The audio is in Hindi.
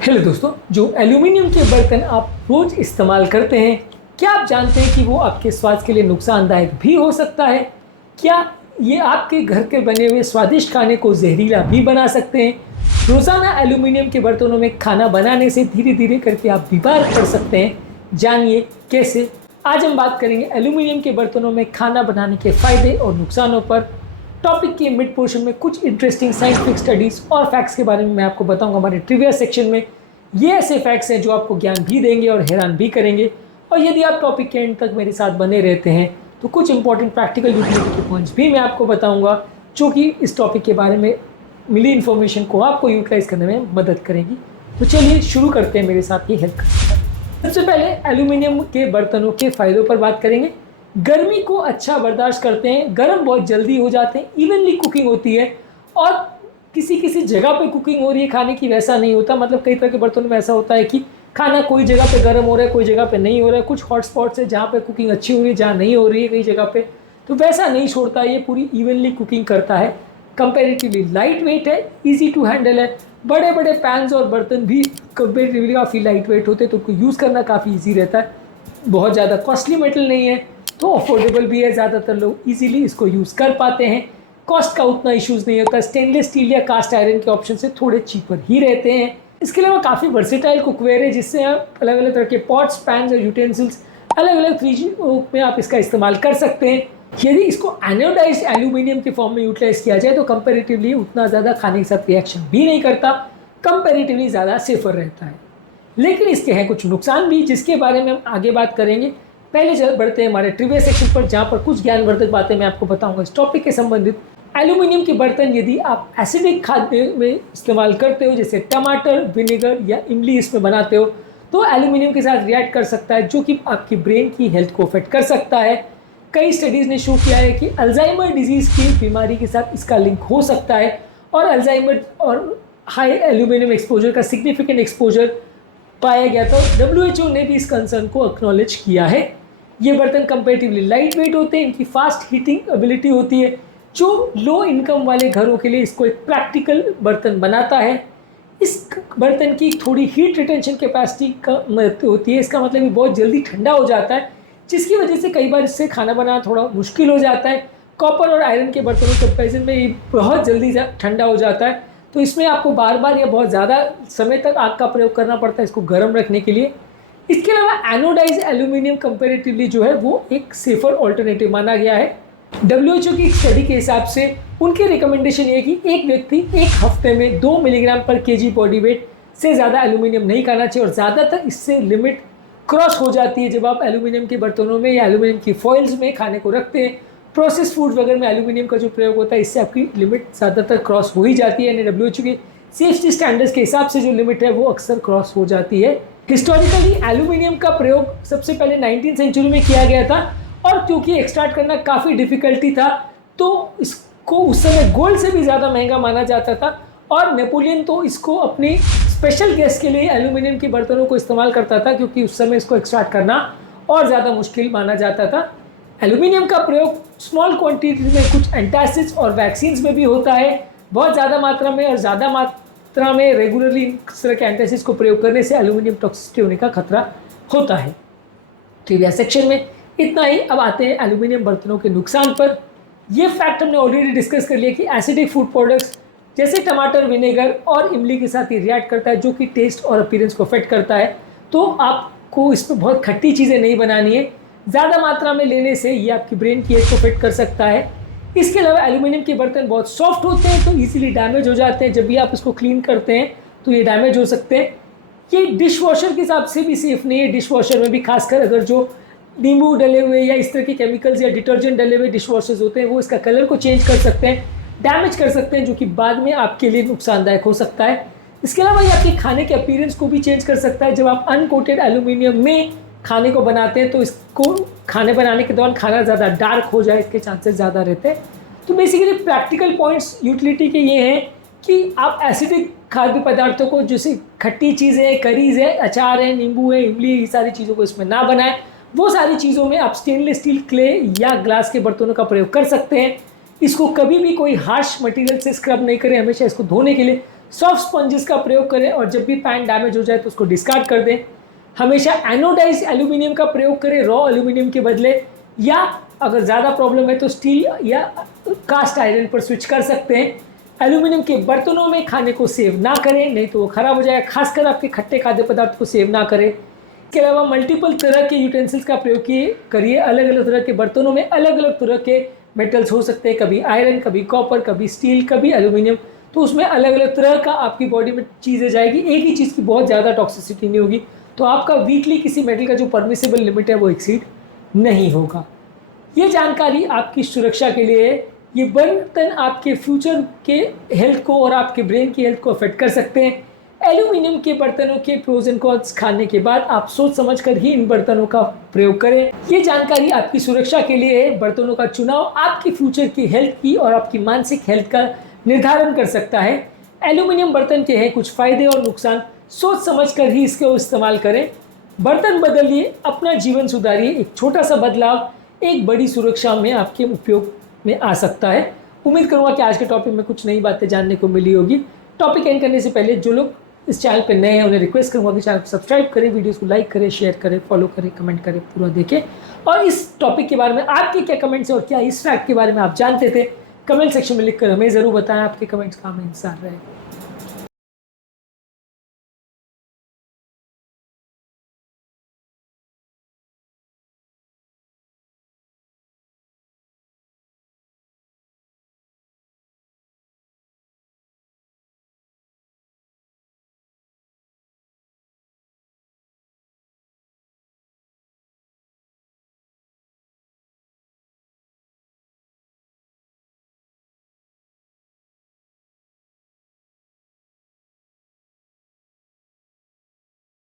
हेलो दोस्तों, जो एल्यूमिनियम के बर्तन आप रोज इस्तेमाल करते हैं, क्या आप जानते हैं कि वो आपके स्वास्थ्य के लिए नुकसानदायक भी हो सकता है? क्या ये आपके घर के बने हुए स्वादिष्ट खाने को जहरीला भी बना सकते हैं? रोज़ाना एल्यूमिनियम के बर्तनों में खाना बनाने से धीरे धीरे करके आप बीमार पड़ सकते हैं। जानिए कैसे। आज हम बात करेंगे एल्यूमिनियम के बर्तनों में खाना बनाने के फायदे और नुकसानों पर। टॉपिक के मिड पोर्शन में कुछ इंटरेस्टिंग साइंटिफिक स्टडीज और फैक्ट्स के बारे में मैं आपको बताऊंगा हमारे ट्रिविया सेक्शन में। ये ऐसे फैक्ट्स हैं जो आपको ज्ञान भी देंगे और हैरान भी करेंगे। और यदि आप टॉपिक के एंड तक मेरे साथ बने रहते हैं तो कुछ इंपॉर्टेंट प्रैक्टिकल यूटिलिटी के पॉइंट्स भी मैं आपको बताऊंगा, जो कि इस टॉपिक के बारे में मिली इन्फॉर्मेशन को आपको यूटिलाइज करने में मदद करेगी। तो चलिए शुरू करते हैं मेरे साथ ये हेल्प। सबसे पहले एल्यूमिनियम के बर्तनों के फ़ायदों पर बात करेंगे। गर्मी को अच्छा बर्दाश्त करते हैं, गर्म बहुत जल्दी हो जाते हैं, इवनली कुकिंग होती है। और किसी किसी जगह पे कुकिंग हो रही है खाने की, वैसा नहीं होता। मतलब कई तरह के बर्तनों में ऐसा होता है कि खाना कोई जगह पे गर्म हो रहा है, कोई जगह पे नहीं हो रहा है। कुछ हॉट स्पॉट्स है जहाँ पे कुकिंग अच्छी हो रही है, जहाँ नहीं हो रही है कई जगह पे, तो वैसा नहीं छोड़ता। ये पूरी इवनली कुकिंग करता है। कंपेरेटिवली लाइट वेट है, ईजी टू हैंडल है। बड़े बड़े पैन्स और बर्तन भी कंपेरेटिवली काफ़ी लाइट वेट होते हैं, तो उनको यूज़ करना काफ़ी ईजी रहता है। बहुत ज़्यादा कॉस्टली मेटल नहीं है, तो अफोर्डेबल भी है। ज़्यादातर लोग इजीली इसको यूज़ कर पाते हैं। कॉस्ट का उतना इश्यूज़ नहीं होता। स्टेनलेस स्टील या कास्ट आयरन के ऑप्शन से थोड़े चीपर ही रहते हैं। इसके अलावा काफ़ी वर्सेटाइल कुकवेयर है, जिससे आप अलग अलग तरह के पॉट्स, पैन्स और यूटेंसिल्स अलग अलग चीज़ों में आप इसका इस्तेमाल कर सकते हैं। यदि इसको एनोडाइज्ड एल्यूमिनियम के फॉर्म में यूटिलाइज किया जाए तो कंपेरेटिवली उतना ज़्यादा खाने के साथ रिएक्शन भी नहीं करता, कंपेरेटिवली ज़्यादा सेफर रहता है। लेकिन इसके हैं कुछ नुकसान भी, जिसके बारे में हम आगे बात करेंगे। पहले बढ़ते हैं हमारे ट्रिविया सेक्शन पर, जहाँ पर कुछ ज्ञानवर्धक बातें मैं आपको बताऊंगा इस टॉपिक के संबंधित। एल्यूमिनियम के बर्तन यदि आप एसिडिक खाद्य में इस्तेमाल करते हो, जैसे टमाटर, विनेगर या इमली इसमें बनाते हो, तो एल्यूमिनियम के साथ रिएक्ट कर सकता है, जो कि आपकी ब्रेन की हेल्थ को अफेक्ट कर सकता है। कई स्टडीज़ ने शो किया है कि अल्जाइमर डिजीज़ की बीमारी के साथ इसका लिंक हो सकता है। और अल्जाइमर और हाई एल्यूमिनियम एक्सपोजर का सिग्निफिकेंट एक्सपोजर पाया गया था। WHO ने भी इस कंसर्न को एक्नॉलेज किया है। ये बर्तन कंपेरेटिवली लाइट वेट होते हैं, इनकी फास्ट हीटिंग एबिलिटी होती है, जो लो इनकम वाले घरों के लिए इसको एक प्रैक्टिकल बर्तन बनाता है। इस बर्तन की थोड़ी हीट रिटेंशन कैपेसिटी कम होती है। इसका मतलब ये बहुत जल्दी ठंडा हो जाता है, जिसकी वजह से कई बार इससे खाना बनाना थोड़ा मुश्किल हो जाता है। कॉपर और आयरन के बर्तनों के कंपेरिजन में ये बहुत जल्दी ठंडा हो जाता है, तो इसमें आपको बार बार या बहुत ज़्यादा समय तक आग का प्रयोग करना पड़ता है इसको गर्म रखने के लिए। इसके अलावा एनोडाइज्ड एल्यूमिनियम कंपेरेटिवली जो है वो एक सेफर ऑल्टरनेटिव माना गया है। WHO की स्टडी के हिसाब से उनकी रिकमेंडेशन ये है कि एक व्यक्ति एक हफ्ते में 2 मिलीग्राम पर केजी बॉडी वेट से ज़्यादा एल्यूमिनियम नहीं खाना चाहिए। और ज़्यादातर इससे लिमिट क्रॉस हो जाती है जब आप एल्यूमिनियम के बर्तनों में या एल्यूमिनियम की फॉइल्स में खाने को रखते हैं। प्रोसेस फूड वगैरह में एल्यूमिनियम का जो प्रयोग होता है, इससे आपकी लिमिट ज़्यादातर क्रॉस हो ही जाती है। यानी WHO के सेफ्टी स्टैंडर्ड्स के हिसाब से जो लिमिट है वो अक्सर क्रॉस हो जाती है। हिस्टोरिकली एल्यूमिनियम का प्रयोग सबसे पहले 19वीं सेंचुरी में किया गया था, और क्योंकि एक्सट्रैक्ट करना काफ़ी डिफिकल्टी था तो इसको उस समय गोल्ड से भी ज़्यादा महंगा माना जाता था। और नेपोलियन तो इसको अपनी स्पेशल गेस्ट के लिए एल्यूमिनियम के बर्तनों को इस्तेमाल करता था, क्योंकि उस समय इसको एक्सट्रैक्ट करना और ज़्यादा मुश्किल माना जाता था। एल्यूमिनियम का प्रयोग स्मॉल क्वांटिटी में कुछ एंटासिड्स और वैक्सीन्स में भी होता है। बहुत ज़्यादा मात्रा में और ज़्यादा मात्रा में रेगुलरली इस तरह के एंटासिड्स को प्रयोग करने से एल्यूमिनियम टॉक्सिसिटी होने का खतरा होता है। ट्रिविया सेक्शन में इतना ही। अब आते हैं एल्यूमिनियम बर्तनों के नुकसान पर। यह फैक्ट हमने ऑलरेडी डिस्कस कर लिया कि एसिडिक फूड प्रोडक्ट्स जैसे टमाटर, विनेगर और इमली के साथ ये रिएक्ट करता है, जो कि टेस्ट और अपीयरेंस को अफेक्ट करता है। तो आपको इसमें बहुत खट्टी चीज़ें नहीं बनानी है। ज़्यादा मात्रा में लेने से ये आपकी ब्रेन की हेल्थ को अफेक्ट कर सकता है। इसके अलावा एल्यूमिनियम के बर्तन बहुत सॉफ्ट होते हैं, तो इजीली डैमेज हो जाते हैं। जब भी आप इसको क्लीन करते हैं तो ये डैमेज हो सकते हैं। ये डिश वॉशर के हिसाब से भी सेफ नहीं है। डिश वॉशर में भी खासकर अगर जो नींबू डले हुए या इस तरह के केमिकल्स या डिटर्जेंट डले हुए डिश वॉशर्स होते हैं, वो इसका कलर को चेंज कर सकते हैं, डैमेज कर सकते हैं, जो कि बाद में आपके लिए नुकसानदायक हो सकता है। इसके अलावा ये आपके खाने के अपीयरेंस को भी चेंज कर सकता है। जब आप अनकोटेड एल्यूमिनियम में खाने को बनाते हैं तो इसको खाने बनाने के दौरान खाना ज़्यादा डार्क हो जाए, इसके चांसेस ज़्यादा रहते हैं। तो बेसिकली प्रैक्टिकल पॉइंट्स यूटिलिटी के ये हैं कि आप एसिडिक खाद्य पदार्थों को, जैसे खट्टी चीज़ें, करीज़ है, अचार है, नींबू है, इमली, ये सारी चीज़ों को इसमें ना बनाएं। वो सारी चीज़ों में आप स्टेनलेस स्टील, क्ले या ग्लास के बर्तनों का प्रयोग कर सकते हैं। इसको कभी भी कोई हार्श मटेरियल से स्क्रब नहीं करें। हमेशा इसको धोने के लिए सॉफ्ट स्पंजेस का प्रयोग करें और जब भी पैन डैमेज हो जाए तो उसको डिस्कार्ड कर दें। हमेशा एनोडाइज एल्यूमिनियम का प्रयोग करें रॉ एल्यूमिनियम के बदले, या अगर ज़्यादा प्रॉब्लम है तो स्टील या कास्ट आयरन पर स्विच कर सकते हैं। एल्यूमिनियम के बर्तनों में खाने को सेव ना करें, नहीं तो वो खराब हो जाएगा, खासकर आपके खट्टे खाद्य पदार्थ को सेव ना करें। इसके अलावा मल्टीपल तरह के यूटेंसिल्स का प्रयोग करिए। अलग अलग तरह के बर्तनों में अलग अलग तरह के मेटल्स हो सकते हैं, कभी आयरन, कभी कॉपर, कभी स्टील, कभी एल्यूमिनियम, तो उसमें अलग अलग तरह का आपकी बॉडी में चीज़ें जाएगी। एक ही चीज़ की बहुत ज़्यादा टॉक्सिसिटी नहीं होगी, तो आपका वीकली किसी मेटल का जो परमिसेबल लिमिट है वो एक्सीड नहीं होगा। ये जानकारी आपकी सुरक्षा के लिए है। ये बर्तन आपके फ्यूचर के हेल्थ को और आपके ब्रेन की हेल्थ को अफेक्ट कर सकते हैं। एल्यूमिनियम के बर्तनों के प्रोज एंड कॉन्स खाने के बाद आप सोच समझकर ही इन बर्तनों का प्रयोग करें। ये जानकारी आपकी सुरक्षा के लिए है। बर्तनों का चुनाव आपकी फ्यूचर की हेल्थ की और आपकी मानसिक हेल्थ का निर्धारण कर सकता है। एल्यूमिनियम बर्तन के हैं कुछ फायदे और नुकसान, सोच समझकर ही इसको इस्तेमाल करें। बर्तन बदलिए, अपना जीवन सुधारिए। एक छोटा सा बदलाव एक बड़ी सुरक्षा में आपके उपयोग में आ सकता है। उम्मीद करूंगा कि आज के टॉपिक में कुछ नई बातें जानने को मिली होगी। टॉपिक एंड करने से पहले जो लोग इस चैनल पर नए हैं उन्हें रिक्वेस्ट करूंगा कि चैनल को सब्सक्राइब करें, वीडियोस को लाइक करें, शेयर करें, फॉलो करें, कमेंट करें, पूरा देखें। और इस टॉपिक के बारे में आपके क्या कमेंट्स हैं और क्या इस फैक्ट के बारे में आप जानते थे, कमेंट सेक्शन में लिखकर हमें ज़रूर बताएं। आपके कमेंट्स का हमें इंतजार रहे।